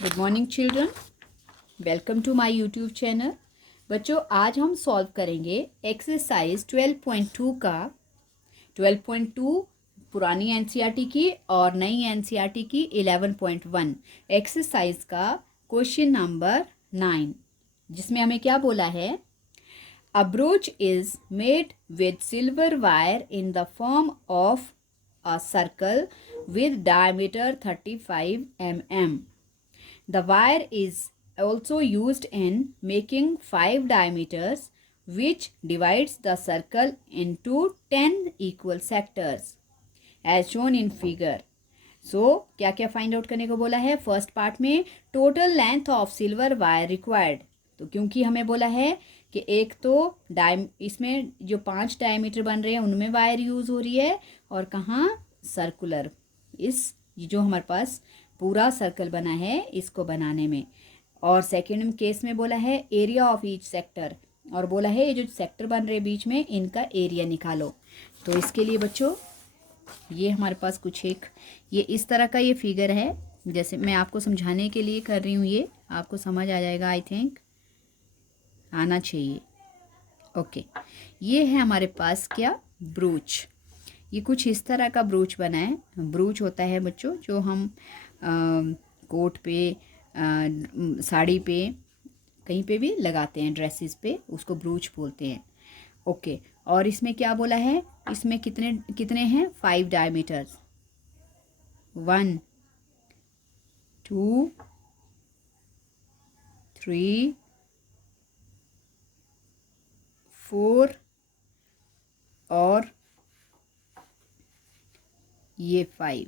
Good morning children, welcome to my YouTube channel. बच्चों, आज हम सॉल्व करेंगे एक्सरसाइज 12.2 का 12.2 पुरानी एनसीईआरटी की और नई एनसीईआरटी की 11.1 एक्सरसाइज का क्वेश्चन नंबर 9, जिसमें हमें क्या बोला है। A brooch is made with silver wire in the form of a circle with diameter 35 mm. The wire is also used in making 5 diameters, which divides the circle into 10 equal sectors as shown in figure. So क्या क्या find out करने को बोला है। First part में total length of silver wire required. तो क्योंकि हमें बोला है कि एक तो इसमें जो 5 डायमीटर बन रहे हैं उनमें वायर यूज़ हो रही है, और कहाँ सर्कुलर, इस जो हमारे पास पूरा सर्कल बना है इसको बनाने में। और सेकेंड केस में बोला है एरिया ऑफ ईच सेक्टर, और बोला है ये जो सेक्टर बन रहे बीच में इनका एरिया निकालो। तो इसके लिए बच्चों ये हमारे पास कुछ ये इस तरह का ये फिगर है, जैसे मैं आपको समझाने के लिए कर रही हूँ, ये आपको समझ आ जाएगा, आई थिंक आना चाहिए। ओके, ये है हमारे पास क्या, ब्रूच। ये कुछ इस तरह का ब्रूच बना है। ब्रूच होता है बच्चों जो हम कोट पे, साड़ी पे, कहीं पे भी लगाते हैं, ड्रेसेस पे, उसको ब्रूच बोलते हैं। ओके, और इसमें क्या बोला है, इसमें कितने कितने हैं, 5 डायमीटर्स, 1 2 3 4 और ये 5।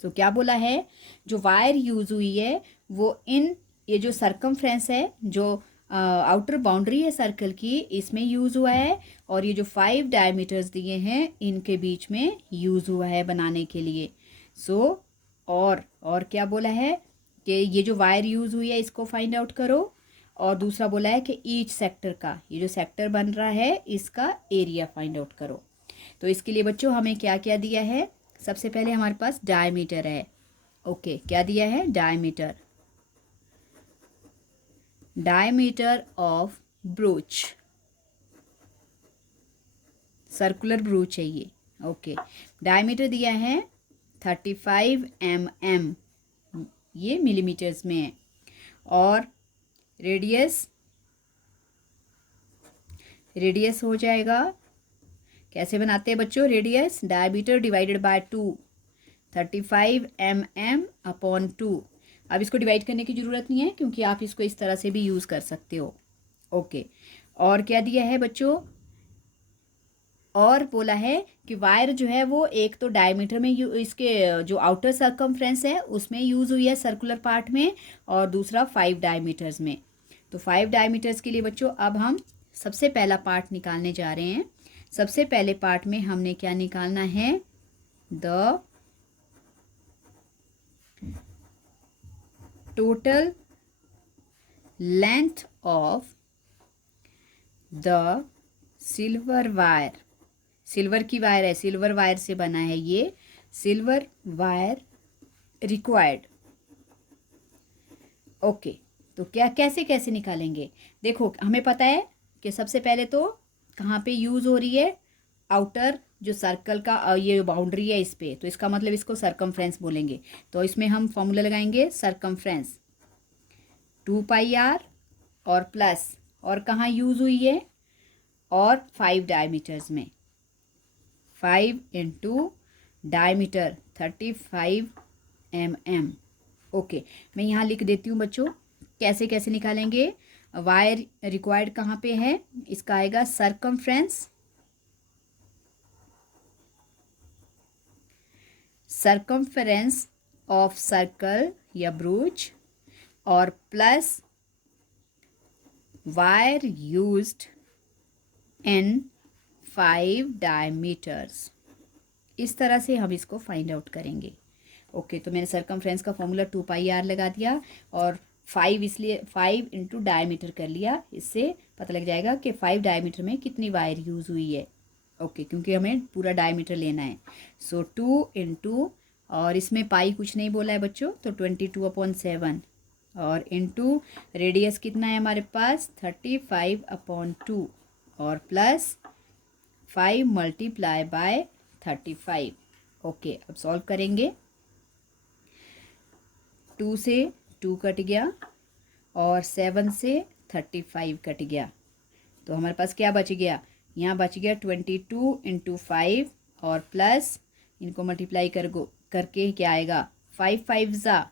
तो क्या बोला है, जो वायर यूज़ हुई है वो ये जो सरकमफ्रेंस है, जो आउटर बाउंड्री है सर्कल की, इसमें यूज़ हुआ है, और ये जो 5 डायमीटर्स दिए हैं इनके बीच में यूज़ हुआ है बनाने के लिए। और क्या बोला है कि ये जो वायर यूज़ हुई है इसको फाइंड आउट करो, और दूसरा बोला है कि ईच सेक्टर का, ये जो सेक्टर बन रहा है इसका एरिया फाइंड आउट करो। तो इसके लिए बच्चों हमें क्या क्या दिया है, सबसे पहले हमारे पास डायमीटर है। ओके, क्या दिया है, डायमीटर, डायमीटर ऑफ ब्रूच, सर्कुलर ब्रूच है ये। ओके, डायमीटर दिया है 35 mm, ये मिलीमीटर्स में है, और रेडियस हो जाएगा, कैसे बनाते हैं बच्चों, radius diameter divided by 2, 35 mm upon 2। अब इसको डिवाइड करने की ज़रूरत नहीं है क्योंकि आप इसको इस तरह से भी यूज़ कर सकते हो। ओके, और क्या दिया है बच्चों, और बोला है कि वायर जो है वो एक तो डायमीटर में इसके जो आउटर सर्कमफ्रेंस है उसमें यूज़ हुई है सर्कुलर पार्ट में, और दूसरा 5 डायमीटर्स में। तो 5 डायमीटर्स के लिए बच्चों अब हम सबसे पहला पार्ट निकालने जा रहे हैं। सबसे पहले पार्ट में हमने क्या निकालना है, the total length of the silver wire. Silver की वायर है, सिल्वर वायर से बना है ये, सिल्वर वायर रिक्वायर्ड। ओके, तो क्या कैसे कैसे निकालेंगे, देखो हमें पता है कि सबसे पहले तो कहाँ पे यूज़ हो रही है, आउटर जो सर्कल का ये बाउंड्री है इस पे, तो इसका मतलब इसको सरकमफ्रेंस बोलेंगे। तो इसमें हम फॉर्मूला लगाएंगे, सरकमफ्रेंस 2πr और प्लस, और कहाँ यूज़ हुई है, और 5 डायमीटर्स में, 5 इंटू डायमीटर 35 mm। ओके, मैं यहाँ लिख देती हूँ बच्चों, कैसे कैसे निकालेंगे। वायर रिक्वायर्ड कहाँ पे है, इसका आएगा सरकमफ्रेंस, सरकमफ्रेंस ऑफ सर्कल या ब्रूच, और plus wire used in 5 diameters. इस तरह से हम इसको फाइंड आउट करेंगे। ओके, तो मैंने सरकमफ्रेंस का फॉर्मूला 2πr लगा दिया, और 5 इसलिए 5 इंटू डायमीटर कर लिया, इससे पता लग जाएगा कि 5 डायमीटर में कितनी वायर यूज़ हुई है। ओके, क्योंकि हमें पूरा डायमीटर लेना है। सो 2 इंटू और इसमें पाई कुछ नहीं बोला है बच्चों, तो 22/7 और इनटू रेडियस कितना है हमारे पास 35/2 और प्लस 5 मल्टीप्लाई बाय 35। ओके, अब सॉल्व करेंगे। 2 से 2 कट गया और 7 से 35 कट गया, तो हमारे पास क्या बच गया, यहाँ बच गया 22 × 5 और प्लस इनको मल्टीप्लाई करके क्या आएगा 5 5 ज़ा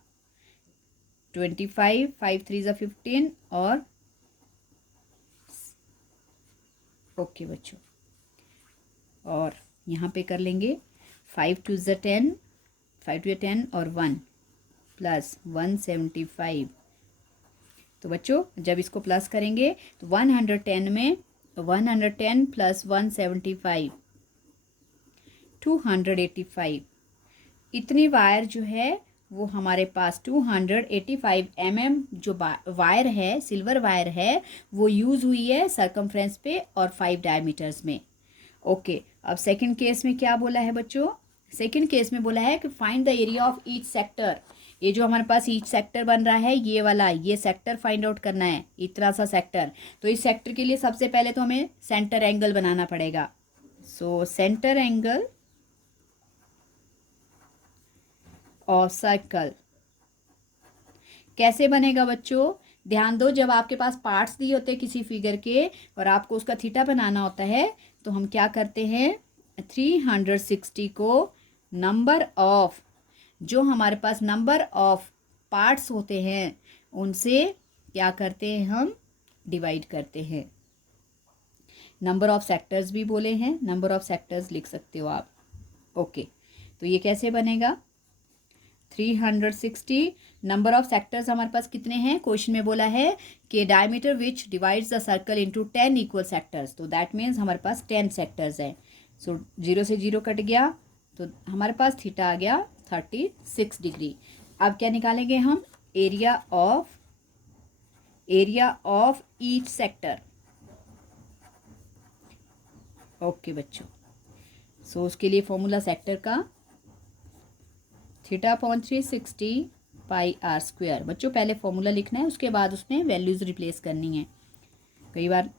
25, 5 3 ज़ा 15 और ओके बच्चों, और यहाँ पे कर लेंगे 5 2 ज़ा 10, 5 2 10 और 1 प्लस 175। तो बच्चों जब इसको प्लस करेंगे तो 110 में 110 प्लस 175 285। इतनी वायर जो है वो हमारे पास 285 जो वायर है, सिल्वर वायर है, वो यूज़ हुई है सरकमफ्रेंस पे और 5 डायमीटर्स में। ओके, अब सेकंड केस में क्या बोला है बच्चों, सेकंड केस में बोला है कि find the area of each sector. ये जो हमारे पास ईच सेक्टर बन रहा है, ये वाला, ये सेक्टर फाइंड आउट करना है, इतना सा सेक्टर। तो इस सेक्टर के लिए सबसे पहले तो हमें सेंटर एंगल बनाना पड़ेगा। So centre angle of circle कैसे बनेगा बच्चों, ध्यान दो, जब आपके पास पार्ट्स दिए होते हैं किसी फिगर के और आपको उसका थीटा बनाना होता है, तो हम क्या करते हैं 360 को नंबर ऑफ, जो हमारे पास नंबर ऑफ पार्ट्स होते हैं उनसे क्या करते हैं, हम डिवाइड करते हैं। नंबर ऑफ सेक्टर्स भी बोले हैं, नंबर ऑफ सेक्टर्स लिख सकते हो आप। ओके, तो ये कैसे बनेगा 360 नंबर ऑफ सेक्टर्स हमारे पास कितने हैं, क्वेश्चन में बोला है कि diameter which divides the circle into 10 equal sectors, तो दैट मीन्स हमारे पास 10 सेक्टर्स हैं। सो 0 से 0 कट गया, तो हमारे पास थीटा आ गया 36 डिग्री। अब क्या निकालेंगे हम, area of each sector. Okay बच्चों, सो उसके लिए फॉर्मूला सेक्टर का θ/360 πr²। बच्चों पहले फॉर्मूला लिखना है, उसके बाद उसमें वैल्यूज़ रिप्लेस करनी है। कई बार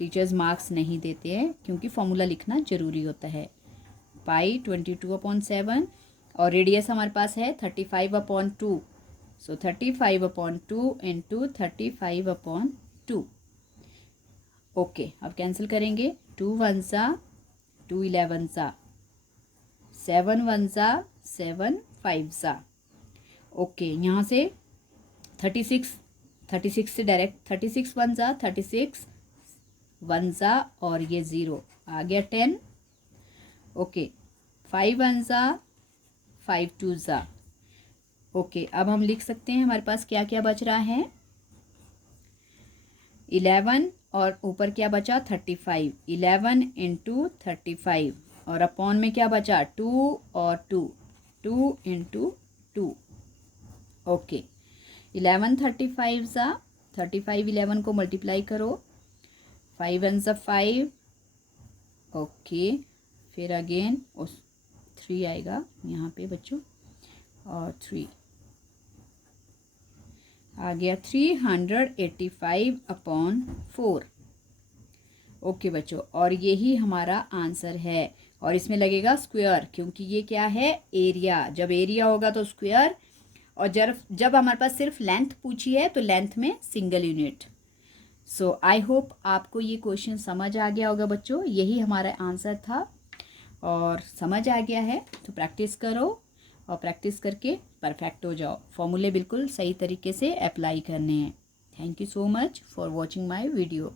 टीचर्स मार्क्स नहीं देते हैं क्योंकि फॉर्मूला लिखना ज़रूरी होता है। पाई 22/7 और रेडियस हमारे पास है 35/2, सो 35/2 इंटू 35/2। ओके, अब कैंसिल करेंगे, 2 1 ज़ा 2 11 ज़ा 7 1 ज़ा 7 5 ज़ा। ओके, यहाँ से 36 से डायरेक्ट 36 1 ज़ा 36 1 ज़ा और ये 0 आ गया 10। ओके, 5 1 ज़ा 5 2 ज़ा। ओके, अब हम लिख सकते हैं हमारे पास क्या क्या बच रहा है 11 और ऊपर क्या बचा 35, 11 इंटू 35 और अपॉन में क्या बचा 2 और 2 इंटू 2। ओके, 11 35 ज़ा 35 11 को मल्टीप्लाई करो, 5 1 ज़ा 5। ओके, फिर अगेन उस 3 आएगा यहाँ पे बच्चों और 3 आ गया 385/4। ओके बच्चों, और यही हमारा आंसर है और इसमें लगेगा स्क्वायर क्योंकि ये क्या है एरिया, जब एरिया होगा तो स्क्वायर, और जब हमारे पास सिर्फ लेंथ पूछी है तो लेंथ में single unit. So I hope आपको ये क्वेश्चन समझ आ गया होगा बच्चों, यही हमारा आंसर था और समझ आ गया है तो प्रैक्टिस करो और प्रैक्टिस करके परफेक्ट हो जाओ। फॉर्मूले बिल्कुल सही तरीके से अप्लाई करने हैं। Thank you so much for watching my video.